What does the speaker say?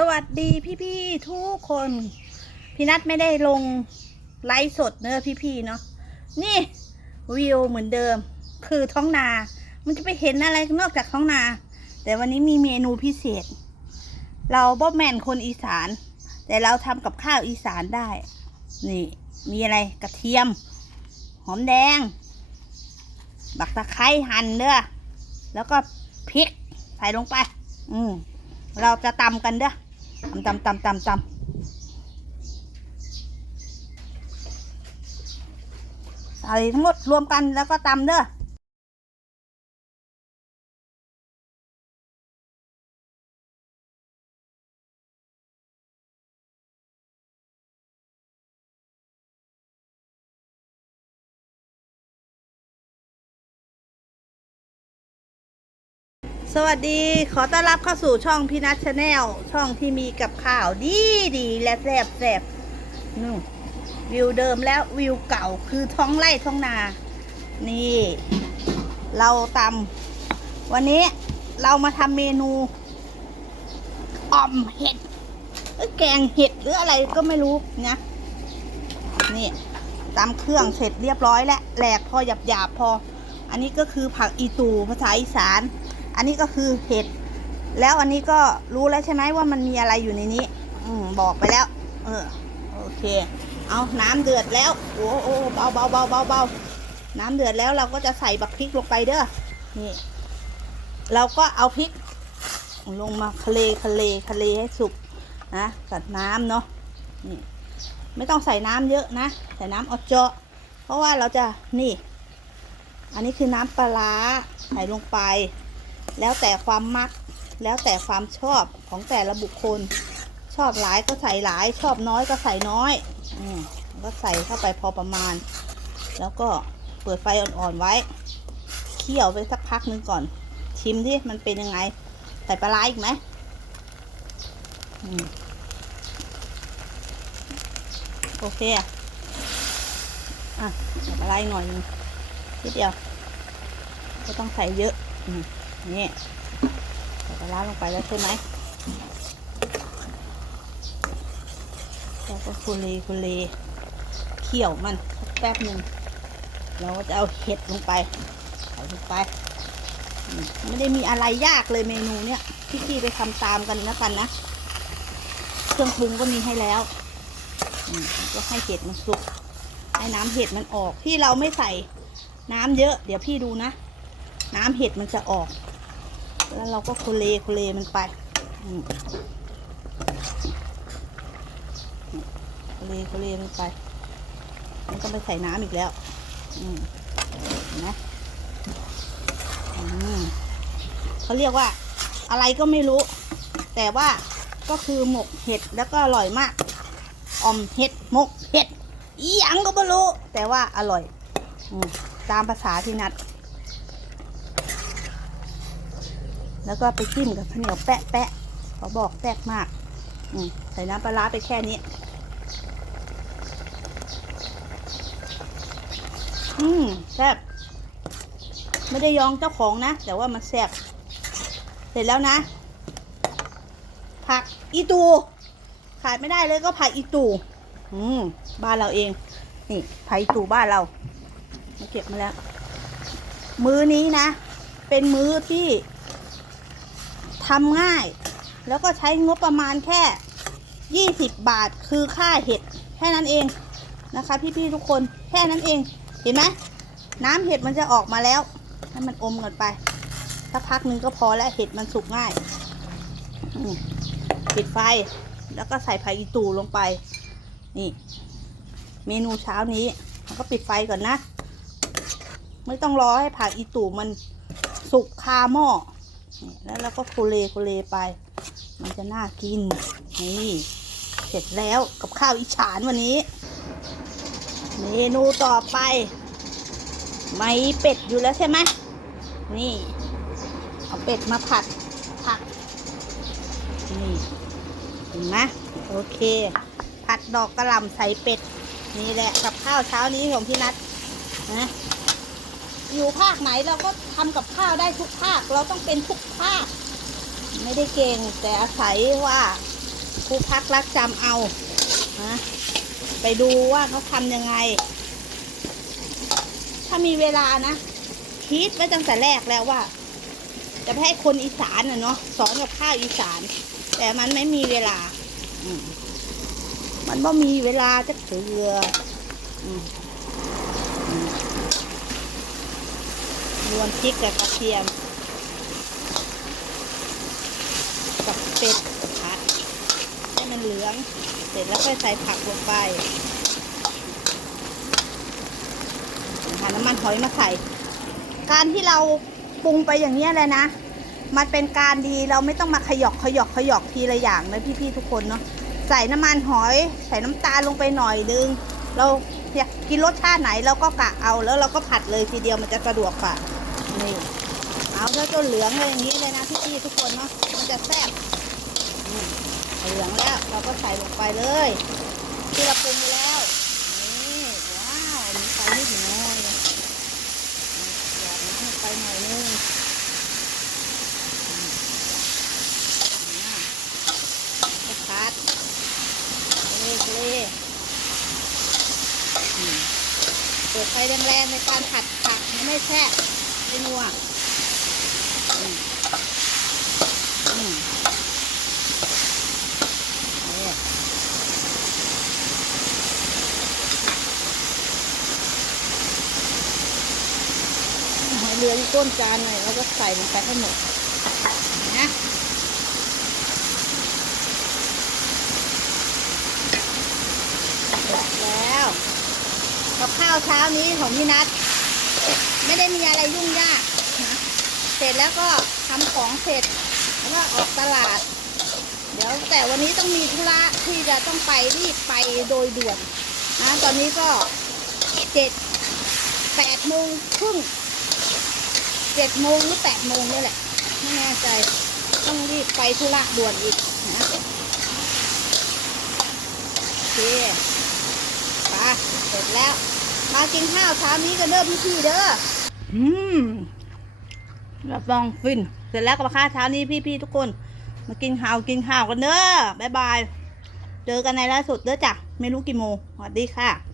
สวัสดีพี่ๆทุกคน พี่นัทไม่ได้ลงไลฟ์สดเนอะพี่ๆเนาะนี่วิวเหมือนเดิม คือท้องนา มันจะไปเห็นอะไรนอกจากท้องนา แต่วันนี้มีเมนูพิเศษ เราบ่แมนคนอีสาน แต่เราทำกับข้าวอีสานได้ นี่ มีอะไรกระเทียม หอมแดง บักตะไคร้หั่นเด้อแล้วก็พริกใส่ลงไป อืมเราจะตำกันเด้อ ตำตำตำตำตำใส่ทั้งหมดรวมกันแล้วก็ตำเด้อ สวัสดีขอต้อนรับเข้าสู่ช่องพี่นัทชาแนลช่องที่มีกับข่าวดีดีและแซ่บแซ่บนู่นวิวเดิมแล้ววิวเก่าคือท้องไร่ท้องนา นี่ เราตำวันนี้เรามาทำเมนูอ่อมเห็ดแกงเห็ดหรืออะไรก็ไม่รู้นะนี่ตำเครื่องเสร็จเรียบร้อยแล้วแหลกพอหยาบหยาบๆพอ อันนี้ก็คือผักอีตูภาษาอีสาน อันนี้ก็คือเห็ด แล้วอันนี้ก็รู้แล้วใช่ไหมว่ามันมีอะไรอยู่ในนี้ อืมบอกไปแล้ว เออ โอเค เอาน้ำเดือดแล้ว โอ้โอ้เบาเบาเบาเบาเบาน้ำเดือดแล้วเราก็จะใส่บักพริกลงไปเด้อ นี่ เราก็เอาพริก ลงมาคะเลคะเลคะเลให้สุกนะกับน้ำเนาะ นี่ไม่ต้องใส่น้ำเยอะนะ ใส่น้ำเอาเจาะ เพราะว่าเราจะนี่ อันนี้คือน้ำปลาใส่ลงไป แล้วแต่ความมัก แล้วแต่ความชอบของแต่ละบุคคล ชอบหลายก็ใส่หลาย ชอบน้อยก็ใส่น้อย อืมก็ใส่เข้าไปพอประมาณ แล้วก็เปิดไฟอ่อนๆไว้ เคี่ยวไปสักพักนึงก่อน ชิมดิมันเป็นยังไง ใส่ปลาร้าอีกไหมอืมโอเคอะอะใส่ปลาร้าอีกหน่อยนึงนิดเดียวก็ต้องใส่เยอะ อืม นี่ใส่ปลาร้าลงไปแล้วใช่ไหมแล้วก็คุเลคุเลเคี่ยวมันแป๊บหนึ่งเราก็จะเอาเห็ดลงไปใส่ลงไป ไม่ได้มีอะไรยากเลยเมนูเนี้ยพี่ๆไปทำตามกันนะกันนะเครื่องปรุงก็มีให้แล้วก็ให้เห็ดมันสุกให้น้ำเห็ดมันออก ที่เราไม่ใส่น้ำเยอะ เดี๋ยวพี่ดูนะ น้ำเห็ดมันจะออก แล้วเราก็โคเลโคเลมันไปโคเลโคเลมันไป มันก็ไปใส่น้ำอีกแล้วเห็นไหมเขาเรียกว่า อะไรก็ไม่รู้ แต่ว่าก็คือหมกเห็ดแล้วก็อร่อยมากอมเห็ดหมกเห็ดอีหยังก็ไม่รู้ แต่ว่าอร่อยอตามภาษาที่นัด แล้วก็ไปจิ้มกับข้าวเหนียวแปะแปะเขาบอกแซ่บมากใส่น้ำปลาร้าไปแค่นี้อืมแซ่บไม่ได้ยองเจ้าของนะ แต่ว่ามันแซ่บเสร็จแล้วนะ ผักอีตู ขาดไม่ได้เลยก็ผักอีตู อืมบ้านเราเอง นี่ผักอีตูบ้านเรามาเก็บมาแล้ว มื้อนี้นะ เป็นมื้อที่ ทำง่าย แล้วก็ใช้งบประมาณแค่ 20 บาทคือค่าเห็ดแค่นั้นเองนะคะ พี่ๆทุกคนแค่นั้นเองเห็นไหมน้ำเห็ดมันจะออกมาแล้วให้มันอมกันไปสักพักหนึ่งก็พอแล้วเห็ดมันสุกง่ายปิดไฟแล้วก็ใส่ไผ่อีตูลงไป นี่ เมนูเช้านี้แล้วก็ปิดไฟก่อนนะ ไม่ต้องรอให้ผักอีตูมันสุกคาหม้อ แล้วเราก็โคเลโคเลไป มันจะน่ากิน นี่ เสร็จแล้วกับข้าวอีฉานวันนี้ เมนูต่อไปไม่เป็ดอยู่แล้วใช่ไหมนี่ เอาเป็ดมาผัดผัก นี่เห็นไหมโอเค ผัดดอกกระหล่ำใส่เป็ด นี่แหละกับข้าวเช้านี้ของพี่นัทนะ อยู่ภาคไหนเราก็ทำกับข้าวได้ทุกภาค เราต้องเป็นทุกภาค ไม่ได้เก่งแต่อาศัยว่าครูพักรักจำเอานะไปดูว่าเขาทำยังไง ถ้ามีเวลานะคิดไว้ตั้งแต่แรกแล้วว่า จะให้คนอีสานน่ะเนาะสอนกับข้าวอีสาน แต่มันไม่มีเวลาอืมันบ่มีเวลาจะเถืออือ รวนพริกกับกระเทียม กับเป็ดผัดให้มันเหลือง เสร็จแล้วค่อยใส่ผักลงไปหาน้ำมันหอยมาใส่ การที่เราปรุงไปอย่างนี้เลยนะ มันเป็นการดีเราไม่ต้องมาขยอกขยอกขยอกทีละอย่างนะพี่ๆทุกคนเนาะ ใส่น้ำมันหอย ใส่น้ำตาลลงไปหน่อยนึง เรา กินรสชาติไหนเราก็กะเอาแล้วเราก็ผัดเลยทีเดียวมันจะสะดวกกว่านี่เอาถ้าจนเหลืองเลยอย่างนี้เลยนะพี่ๆทุกคนเนาะมันจะแซ่บเหลืองแล้วเราก็ใส่ลงไปเลย ที่เราปรุงไปแล้ว นี่ว้าว มีไฟนิดหน่อยหยอดน้ำลงไปหน่อยนึงอืมอ่าก็พัดเละเละอืมเปิดไฟ แรงๆในการผัดผักไม่แซ่ไม่นัวเหอยเหลือที่ก้นจานหน่อยแล้วก็ใส่ลงไปให้หมดนะเสร็จแล้ว กับข้าวเช้านี้ของพี่นัทไม่ได้มีอะไรยุ่งยากนะเสร็จแล้วก็ทำของเสร็จแล้วก็ออกตลาด เดี๋ยวแต่วันนี้ต้องมีธุระที่จะต้องไปรีบไปโดยด่วนนะตอนนี้ก็เจ็ดแปดโมงครึ่งเจ็ดโมงหรือแปดโมงนี่แหละไม่แน่ใจต้องรีบไปธุระด่วนอีกนะโอเค ไปเสร็จแล้ว มากินข้าวเช้านี้กันเด้อพี่ๆเด้ออืมรับรองฟิน เสร็จแล้วกับข้าวเช้านี้พี่ๆทุกคน มากินข้าวกินข้าวกันเด้อบ๊ายบาย เจอกันในล่าสุดเด้อจ้ะไม่รู้กี่โมงสวัสดีค่ะ